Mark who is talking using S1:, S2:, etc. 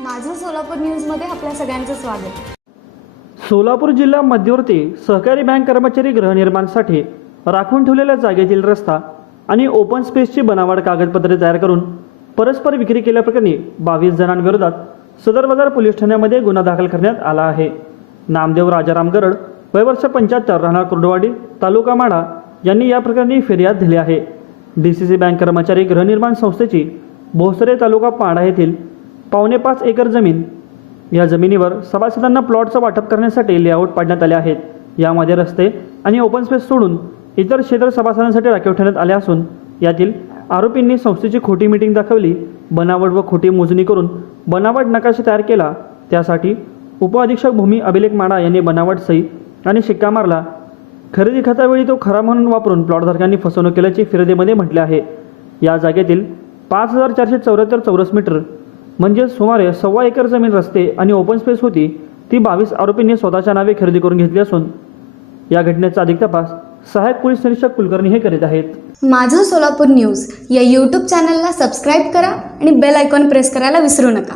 S1: माझं सोलापूर न्यूजमध्ये आपल्या सगळ्यांचं स्वागत.
S2: सोलापूर जिल्हा मध्यवर्ती सहकारी बँक कर्मचारी गृहनिर्माणसाठी राखून ठेवलेल्या जागेतील रस्ता आणि ओपन स्पेसची बनावट कागदपत्रे तयार करून परस्पर विक्री केल्याप्रकरणी बावीस जणांविरोधात सदर बाजार पोलीस ठाण्यामध्ये गुन्हा दाखल करण्यात आला आहे. नामदेव राजाराम गरड वयवर्ष पंच्याहत्तर राहणार कुर्डवाडी तालुका माडा यांनी या प्रकरणी फिर्याद दिली आहे. डी सी सी बँक कर्मचारी गृहनिर्माण संस्थेची भोसरे तालुका पाडा येथील पावणे पाच एकर जमीन या जमिनीवर सभासदांना प्लॉटचं वाटप करण्यासाठी लेआउट पाडण्यात आले आहेत. यामध्ये रस्ते आणि ओपन स्पेस सोडून इतर क्षेत्र सभासदांसाठी राखीव ठेवण्यात आले असून यातील आरोपींनी संस्थेची खोटी मीटिंग दाखवली बनावट व खोटी मोजणी करून बनावट नकाशा तयार केला. त्यासाठी उपअधीक्षक भूमी अभिलेख माडा यांनी बनावट सही आणि शिक्का मारला. खरेदी खतावेळी तो खरा म्हणून वापरून प्लॉटधारकांनी फसवणूक केल्याचे फिर्यादीमध्ये म्हटले आहे. या जागेतील पाच हजार चारशे चौऱ्याहत्तर चौरस मीटर म्हणजे सुमारे सव्वा एकर जमीन रस्ते आणि ओपन स्पेस होती ती बावीस आरोपींनी स्वतःच्या नावे खरेदी करून घेतली असून या घटनेचा अधिक तपास सहाय्यक पोलीस निरीक्षक कुलकर्णी हे करीत आहेत.
S1: माझं सोलापूर न्यूज या यूट्यूब चॅनलला सबस्क्राईब करा आणि बेल आयकॉन प्रेस करायला विसरू नका.